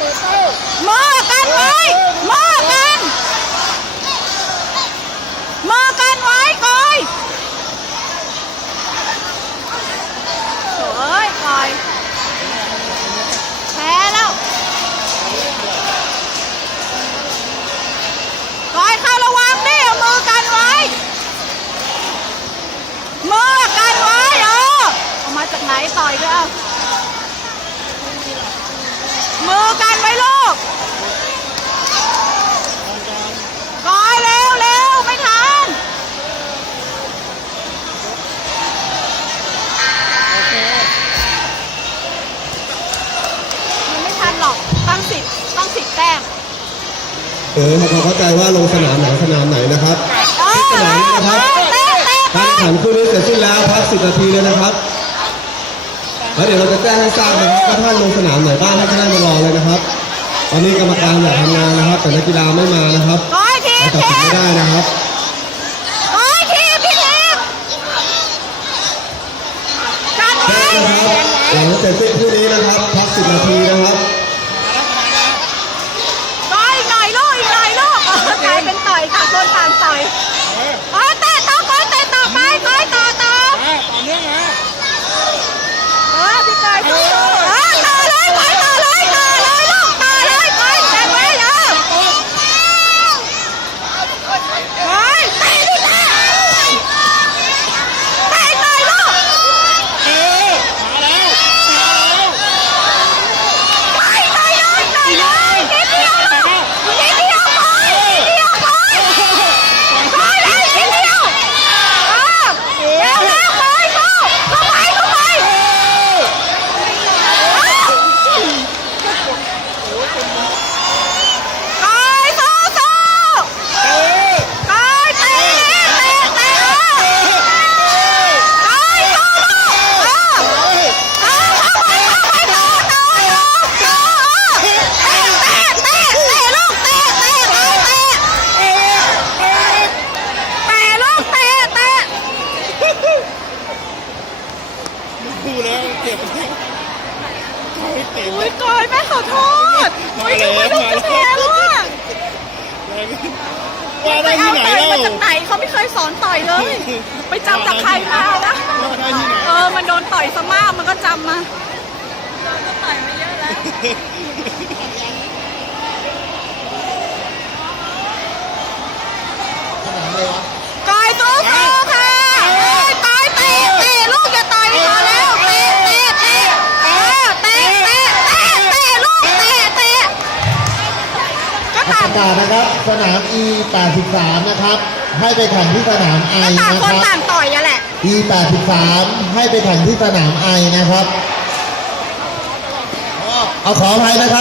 หม้อกันไว้หม้อกันหม้อกันไว้ก่อยเอ้ยก่อยแพ้แล้วก่อยเข้าระวังดิเอามือกันไว้มือกันไว้เออเอามาจากไหนต่อยด้วยเอา ต้องสิบแต้มเออทำความเข้าใจว่าลงสนามไหนสนามไหนนะครับเออสนามนี้นะครับเตะเตะการแข่งขันคู่นี้เสร็จสิ้นแล้วพัก10นาทีเลยนะครับแล้วเดี๋ยวเราจะแจ้งให้ทราบนะครับว่าท่านลงสนามไหนบ้างท่านจะได้มารอเลยนะครับ ตอนนี้กรรมการอยากทำงานนะครับ แต่นักกีฬาไม่มานะครับก้อยทีเรามตัดทีสินไม่มได้นะครับก้อยทีมพี่ทีมกันไว้นะครับหลังเสร็จสิ้นคู่นี้นะครับ พัก10นาทีนะครับ ก้อยอีกหน่อยลูกอีกหน่อยลูกเออกลายเป็นต่อยต่างคนต่างต่อยเออเตะต่อก้อยเตะต่อไปก้อยต่อต่อ อ่าต่อเนื่องนะ เออพี่ก้อยสู้ๆเออต่อเลยก้อยต่อเลยต่อเลยลูกต่อเลยก้อยแทงไว้เออก้อยเตะดิเตะเตะหน่อยลูก เออมาแล้วมาแล้ว ไปไปเลยไปเลยนิดเดียวลูกนิดเดียวไปนิดเดียวไปไปเลยนิดเดียวเออเร็วเร็วไปเข้าเข้าไปเข้าไปไปสู้สู้ เออ ไปเตะเตะเตะไปสู้ลูกเออ เฮ้ย เออเข้าไปเข้าไปต่อต่อต่อต่อเออเตะเตะเตะลูกเตะเตะเตะเตะ เออเออ แต่ลูกเตะเตะ ดูแล้วเจ็บเลยเตะอุ้ยกอยแม่ขอโทษไม่รู้วมาลูกจะแพ้ลูกว่าไปได้ที่ไหนเล่ามาจากไหนเขาไม่เคยสอนต่อยเลย ไปจำจากใครมานะเออมันโดนต่อยซะมากมันก็จำมาโดนก็ต่อยมาเยอะแล้วกอยสู้สู้ค่ะเอ้ยกอยเตะเตะลูกอย่าต่อยพอแล้วเตะเตะเตะเออเตะเตะเตะเตะลูกเตะเตะ ก็ปต่างระกาศนะครับสนาม E 83นะครับ ให้ไปแข่งที่สนาม I ก็ต่างนะคคนรับ ต่างต่อยอะแหละ E 83ให้ไปแข่งที่สนาม I นะครับ เอาขออภัยนะครับ